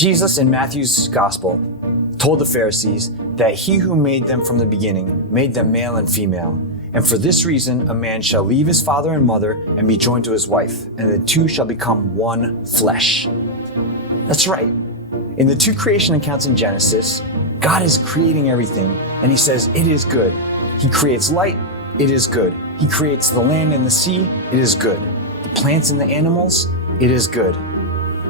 Jesus in Matthew's gospel told the Pharisees that he who made them from the beginning made them male and female. And for this reason, a man shall leave his father and mother and be joined to his wife, and the two shall become one flesh. That's right. In the two creation accounts in Genesis, God is creating everything, and he says it is good. He creates light, it is good. He creates the land and the sea, it is good. The plants and the animals, it is good.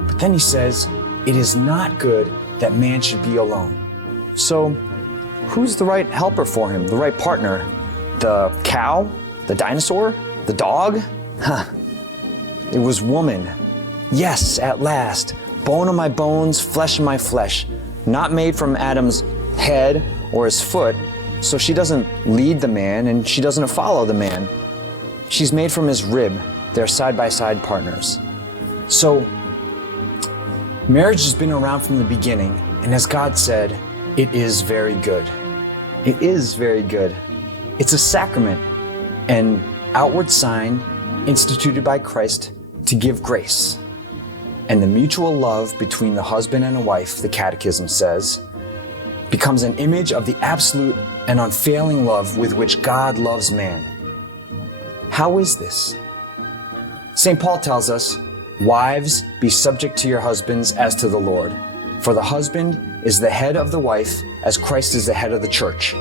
But then he says, it is not good that man should be alone. So, who's the right helper for him, the right partner? The cow? The dinosaur? The dog? It was woman. Yes, at last. Bone of my bones, flesh of my flesh. Not made from Adam's head or his foot, so she doesn't lead the man and she doesn't follow the man. She's made from his rib. They're side-by-side partners. So, marriage has been around from the beginning, and as God said, it is very good. It is very good. It's a sacrament, an outward sign instituted by Christ to give grace. And the mutual love between the husband and a wife, the Catechism says, becomes an image of the absolute and unfailing love with which God loves man. How is this? St. Paul tells us, "Wives, be subject to your husbands as to the Lord. For the husband is the head of the wife, as Christ is the head of the church."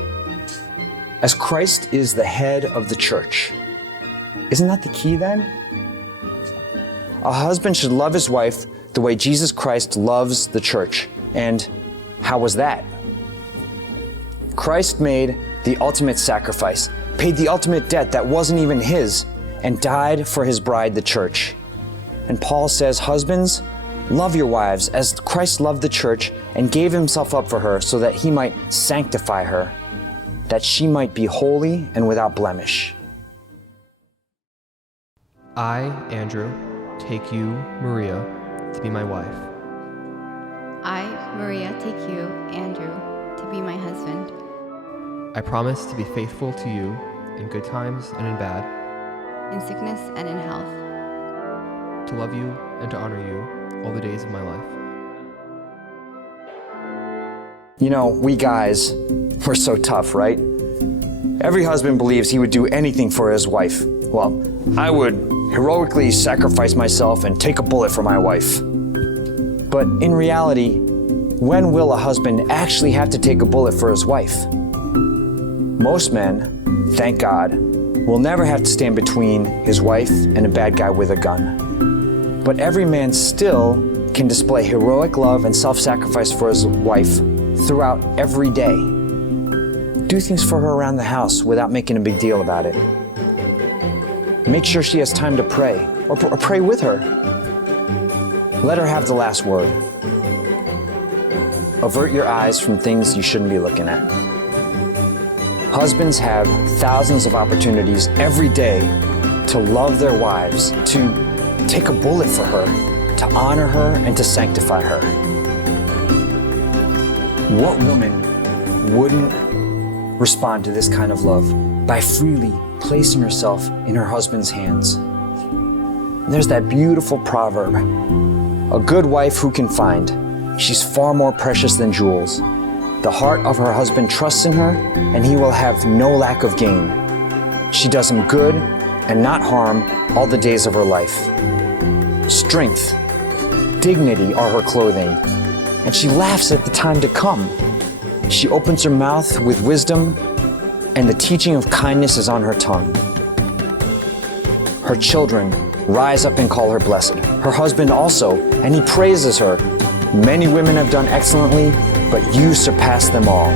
As Christ is the head of the church. Isn't that the key then? A husband should love his wife the way Jesus Christ loves the church. And how was that? Christ made the ultimate sacrifice, paid the ultimate debt that wasn't even his, and died for his bride, the church. And Paul says, husbands, love your wives as Christ loved the church and gave himself up for her so that he might sanctify her, that she might be holy and without blemish. I, Andrew, take you, Maria, to be my wife. I, Maria, take you, Andrew, to be my husband. I promise to be faithful to you in good times and in bad, In sickness and in health. to love you and to honor you all the days of my life. You know, we guys, we're so tough, right? Every husband believes he would do anything for his wife. Well, I would heroically sacrifice myself and take a bullet for my wife. But in reality, when will a husband actually have to take a bullet for his wife? Most men, thank God, will never have to stand between his wife and a bad guy with a gun. But every man still can display heroic love and self-sacrifice for his wife throughout every day. Do things for her around the house without making a big deal about it. Make sure she has time to pray, or pray with her. Let her have the last word. Avert your eyes from things you shouldn't be looking at. Husbands have thousands of opportunities every day to love their wives, to take a bullet for her, to honor her, and to sanctify her. What woman wouldn't respond to this kind of love by freely placing herself in her husband's hands? And there's that beautiful proverb, a good wife who can find? She's far more precious than jewels. The heart of her husband trusts in her, and he will have no lack of gain. She does him good and not harm all the days of her life. Strength, dignity are her clothing, and she laughs at the time to come. She opens her mouth with wisdom, and the teaching of kindness is on her tongue. Her children rise up and call her blessed. Her husband also, and he praises her. Many women have done excellently, but you surpass them all.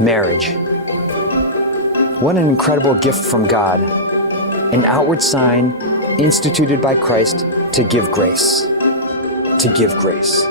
Marriage. What an incredible gift from God. An outward sign instituted by Christ to give grace. To give grace.